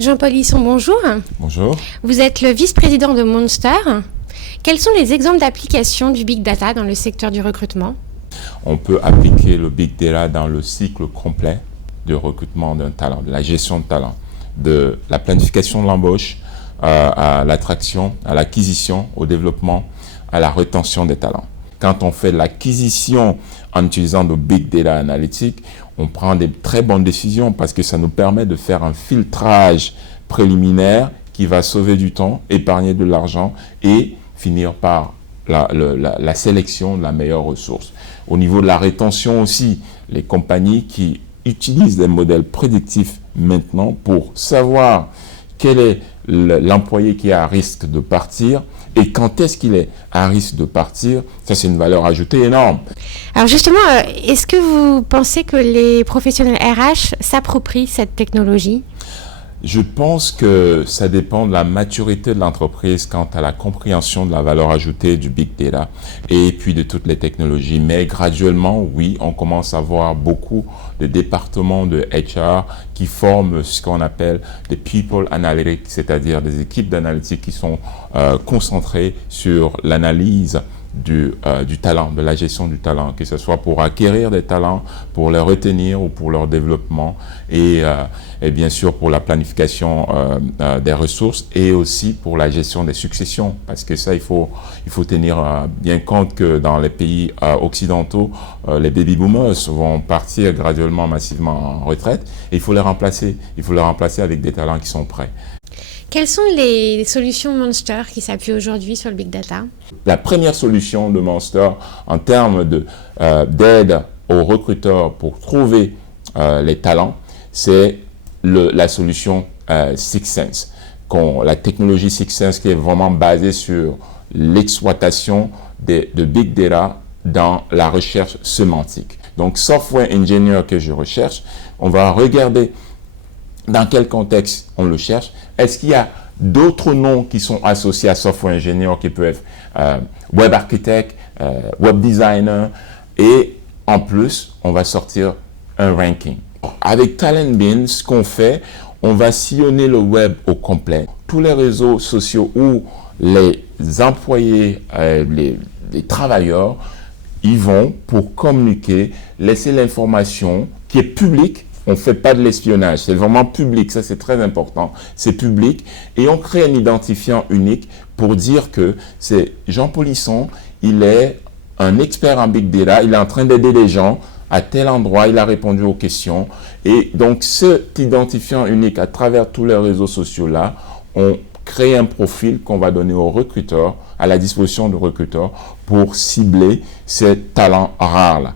Jean-Paul Lisson, bonjour. Bonjour. Vous êtes le vice-président de Monster. Quels sont les exemples d'application du Big Data dans le secteur du recrutement? On peut appliquer le Big Data dans le cycle complet de recrutement d'un talent, de la gestion de talent, de la planification de l'embauche, à l'attraction, à l'acquisition, au développement, à la rétention des talents. Quand on fait l'acquisition en utilisant le Big Data Analytics, on prend des très bonnes décisions parce que ça nous permet de faire un filtrage préliminaire qui va sauver du temps, épargner de l'argent et finir par la sélection de la meilleure ressource. Au niveau de la rétention aussi, les compagnies qui utilisent des modèles prédictifs maintenant pour savoir quel est l'employé qui est à risque de partir et quand est-ce qu'il est à risque de partir, ça c'est une valeur ajoutée énorme. Alors justement, est-ce que vous pensez que les professionnels RH s'approprient cette technologie? Je pense que ça dépend de la maturité de l'entreprise quant à la compréhension de la valeur ajoutée du Big Data et puis de toutes les technologies. Mais graduellement, oui, on commence à voir beaucoup de départements de HR qui forment ce qu'on appelle des People Analytics, c'est-à-dire des équipes d'analytique qui sont concentrées sur l'analyse du talent, de la gestion du talent, que ce soit pour acquérir des talents, pour les retenir ou pour leur développement et bien sûr pour la planification des ressources et aussi pour la gestion des successions parce que ça il faut tenir bien compte que dans les pays occidentaux les baby boomers vont partir graduellement massivement en retraite et il faut les remplacer avec des talents qui sont prêts. Quelles sont les solutions Monster qui s'appuient aujourd'hui sur le Big Data? La première solution de Monster en termes d'aide aux recruteurs pour trouver les talents, c'est la solution Six Sense, la technologie Six Sense qui est vraiment basée sur l'exploitation de Big Data dans la recherche sémantique. Donc, software engineer que je recherche, on va regarder dans quel contexte on le cherche. Est-ce qu'il y a d'autres noms qui sont associés à software engineer qui peuvent être web architect, web designer et en plus, on va sortir un ranking. Avec TalentBean, ce qu'on fait, on va sillonner le web au complet. Tous les réseaux sociaux où les employés, les travailleurs, ils vont pour communiquer, laisser l'information qui est publique. On ne fait pas de l'espionnage, c'est vraiment public, ça c'est très important, c'est public et on crée un identifiant unique pour dire que c'est Jean-Paul Lisson, il est un expert en Big Data, il est en train d'aider les gens à tel endroit, il a répondu aux questions et donc cet identifiant unique à travers tous les réseaux sociaux là, on crée un profil qu'on va donner aux recruteurs, à la disposition du recruteur pour cibler ces talents rares là.